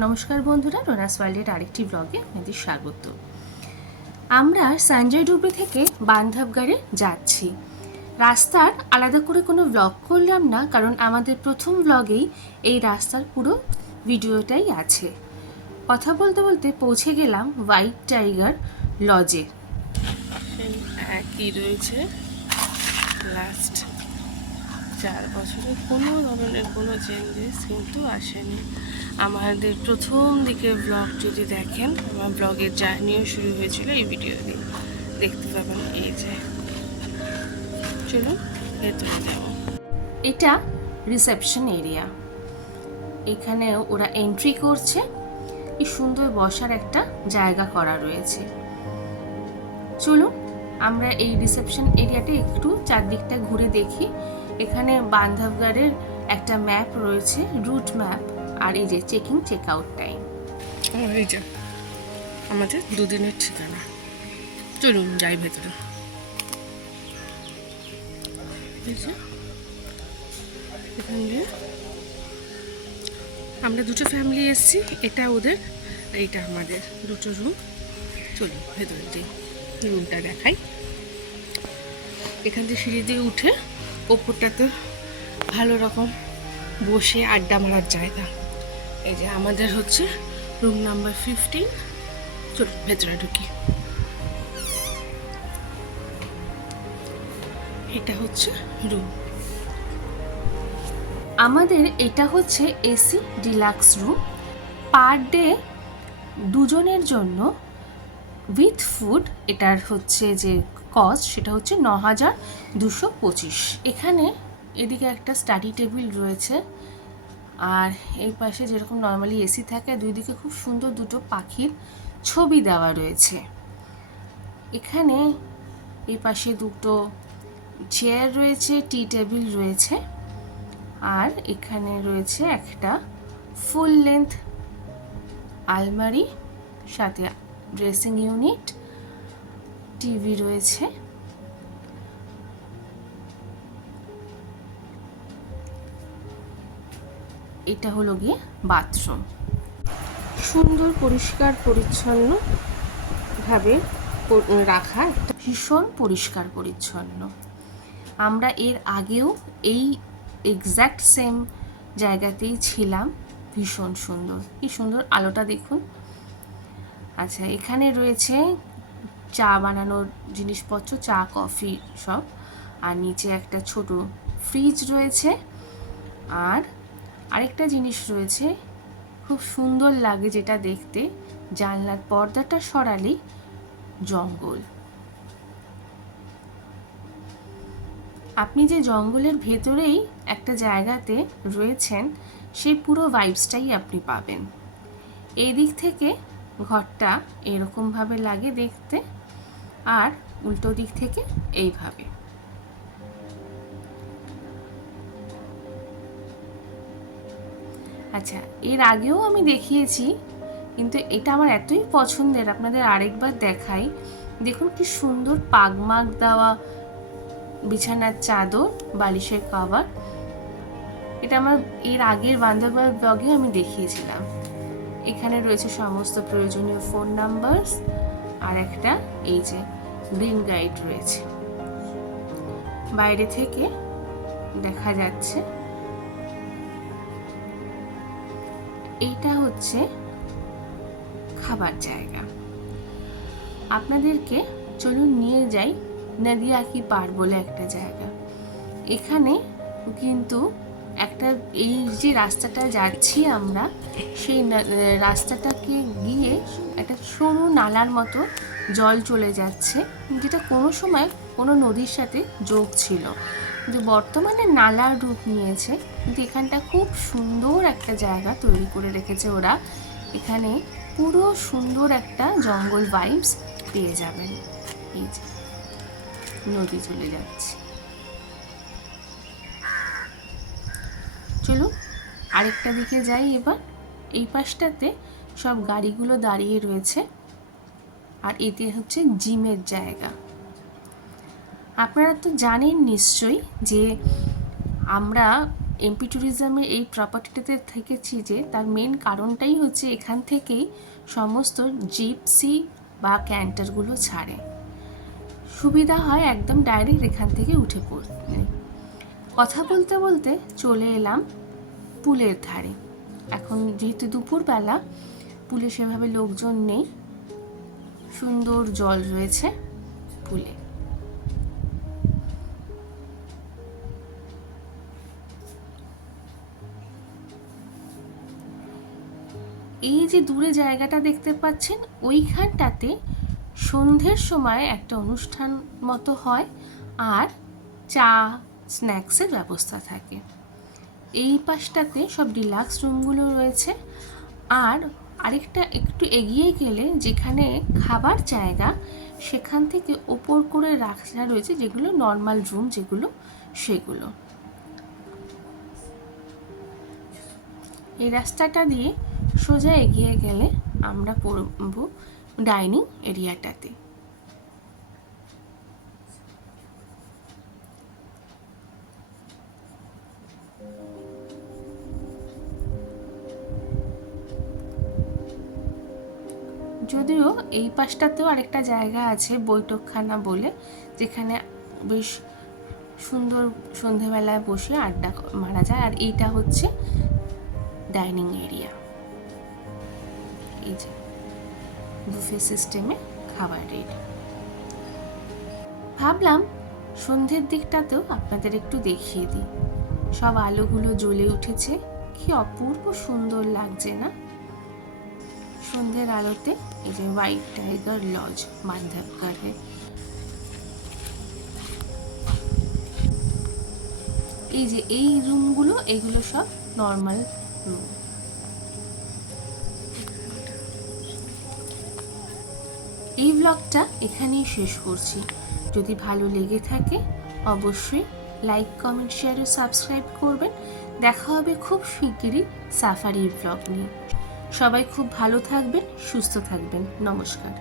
নমস্কার বন্ধুরা, রোনাস ওয়ার্ল্ডের আরেকটি ব্লগে আপনাদের স্বাগত। আমরা সঞ্জয় ডুবরি থেকে বান্ধবগড়ে যাচ্ছি। রাস্তার আলাদা করে কোনো ব্লগ করলাম না, কারণ আমাদের প্রথম ব্লগেই এই রাস্তার পুরো ভিডিওটাই আছে। কথা বলতে বলতে পৌঁছে গেলাম হোয়াইট টাইগার লজে। সেই একই রয়েছে, লাস্ট 4 বছরে কোনো ধরনের কোনো চেঞ্জেস কিন্তু আসেনি। আমাদের প্রথম দিকে ব্লগ যদি দেখেন, আমার ব্লগের জার্নিও শুরু হয়েছিল এই ভিডিও দিয়ে, দেখতে পাবেন। এই যে চলুন ভেতরে যাবো। এটা রিসেপশন এরিয়া। এখানে ওরা এন্ট্রি করছে। কি সুন্দর বসার একটা জায়গা করা রয়েছে। চলুন আমরা এই রিসেপশন এরিয়াটা একটু চারদিকটা ঘুরে দেখি। এখানে বান্ধবগড়ের একটা ম্যাপ রয়েছে, রুট ম্যাপ, আর এই যে চেকিং চেক আউট টাইম। এই যে আমাদের দুদিনের ঠিকানা। চলুন যাই ভেতরে। এই যে এখানে আমরা দুটো ফ্যামিলি এসেছি, এটা ওদের, এইটা আমাদের, দুটো রুম। চলুন ভেতরে যাই, রুমটা দেখাই। এখান থেকে সিঁড়ি দিয়ে উঠে ওপরটাতে ভালো রকম বসে আড্ডা মারার জায়গা। এই যে আমাদের হচ্ছে রুম নাম্বার 15। চলুন ভেতরে ঢুকি। এটা হচ্ছে রুম। আমাদের এটা হচ্ছে AC deluxe room. Per day দুজনের জন্য উইথ ফুড এটার হচ্ছে যে কস্ট, সেটা হচ্ছে 9,225। এখানে এদিকে একটা স্টাডি টেবিল রয়েছে, আর এই পাশে যেরকম নর্মালি এসি থাকে, দুই দিকে খুব সুন্দর দুটো পাখির ছবি দেওয়া রয়েছে। এখানে এই পাশে দুটো চেয়ার রয়েছে, টি টেবিল রয়েছে, আর এখানে রয়েছে একটা ফুল লেন্থ আলমারি, সাথে ড্রেসিং ইউনিট, টিভি রয়েছে। এটা হলো গিয়ে বাথরুম। সুন্দর পরিষ্কার পরিচ্ছন্ন ভাবে রাখা, একটা ভীষণ পরিষ্কার পরিচ্ছন্ন। আমরা এর আগেও এই এক্স্যাক্ট সেম জায়গাতেই ছিলাম। ভীষণ সুন্দর, কি সুন্দর আলোটা দেখুন। আচ্ছা, এখানে রয়েছে চা বানানোর জিনিসপত্র, চা কফি সব, আর নিচে একটা ছোট ফ্রিজ রয়েছে। আর আরেকটা জিনিস রয়েছে, খুব সুন্দর লাগে যেটা দেখতে, জানলার পর্দাটা সরালেই জঙ্গল। আপনি যে জঙ্গলের ভেতরেই একটা জায়গাতে রয়েছেন, সেই পুরো ভাইবসটাই আপনি পাবেন। এই দিক থেকে ঘরটা এরকমভাবে লাগে দেখতে, আর উল্টো দিক থেকে এইভাবে। আচ্ছা, এর আগেও আমি দেখিয়েছি, কিন্তু এটা আমার এতই পছন্দের, আপনাদের আরেকবার দেখাই। দেখুন কি সুন্দর পাগমাগ দেওয়া বিছানার চাদর, বালিশের কভার। এটা আমার এর আগের বান্ধবীর ব্লগে আমি দেখিয়েছিলাম। এখানে রয়েছে সমস্ত প্রয়োজনীয় ফোন নাম্বার, আর একটা এই যে গ্রিন গাইড রয়েছে। বাইরে থেকে দেখা যাচ্ছে। এইটা হচ্ছে খাবার জায়গা। আপনাদেরকে চলুন নিয়ে যাই নদিয়া কি পার বলে একটা জায়গা। এখানে কিন্তু একটা, এই যে রাস্তাটা যাচ্ছি আমরা, সেই রাস্তাটাকে গিয়ে একটা সরু নালার মতো জল চলে যাচ্ছে, যেটা কোনো সময় কোনো নদীর সাথে যোগ ছিল, কিন্তু বর্তমানে নালার রূপ নিয়েছে। কিন্তু এখানটা খুব সুন্দর একটা জায়গা তৈরি করে রেখেছে ওরা। এখানে পুরো সুন্দর একটা জঙ্গল ভাইবস পেয়ে যাবেন। এই যে নদী চলে যাচ্ছে। চলুন আরেকটা দিকে যাই এবার। এই পাশটাতে সব গাড়িগুলো দাঁড়িয়ে রয়েছে, আর এতে হচ্ছে জিমের জায়গা। আপনারা তো জানেন নিশ্চয়ই যে আমরা এমপি ট্যুরিজমের এই প্রপার্টিটাতে থেকেছি যে তার মেন কারণটাই হচ্ছে এখান থেকেই সমস্ত জিপসি বা ক্যান্টারগুলো ছাড়ে, সুবিধা হয় একদম ডাইরেক্ট এখান থেকে উঠে পড়তে। কথা বলতে বলতে চলে এলাম পুলের ধারে। এখন যেহেতু দুপুরবেলা, পুলে সেভাবে লোকজন নেই, সুন্দর জল রয়েছে পুলে। এই যে দূরে জায়গাটা দেখতে পাচ্ছেন, ওইখানটাতে সন্ধ্যের সময় একটা অনুষ্ঠান মতো হয় আর চা স্ন্যাক্সের ব্যবস্থা থাকে। এই পাশটাতে সব ডিলাক্স রুমগুলো রয়েছে, আর আরেকটা একটু এগিয়ে গেলে যেখানে খাবার জায়গা, সেখান থেকে ওপর করে রাখা রয়েছে যেগুলো নর্মাল রুম, যেগুলো সেগুলো। এই রাস্তাটা দিয়ে সোজা এগিয়ে গেলে আমরা পড়ব ডাইনিং এরিয়াটাতে। যদিও এই পাশটাতেও আরেকটা জায়গা আছে বৈঠকখানা বলে, যেখানে বেশ সুন্দর সন্ধেবেলায় বসে আড্ডা মারা যায়। আর এইটা হচ্ছে ডাইনিং এরিয়া। এই যে বুফে সিস্টেমে খাবার রেডি। ভাবলাম সন্ধ্যের দিকটাতেও আপনাদের একটু দেখিয়ে দিই। সব আলোগুলো জ্বলে উঠেছে, কি অপূর্ব সুন্দর লাগছে না সন্ধ্যের আলোতে। এই যে হোয়াইট টাইগার লজ বান্ধবগড়ে। এই যে এই রুমগুলো, এগুলো সব নর্মাল রুম। এই ব্লগটা এখানেই শেষ করছি। যদি ভালো লেগে থাকে অবশ্যই লাইক, কমেন্ট, শেয়ার ও সাবস্ক্রাইব করবেন। দেখা হবে খুব শিগগিরই সাফারির ব্লগ নিয়ে। সবাই খুব ভালো থাকবেন, সুস্থ থাকবেন। নমস্কার।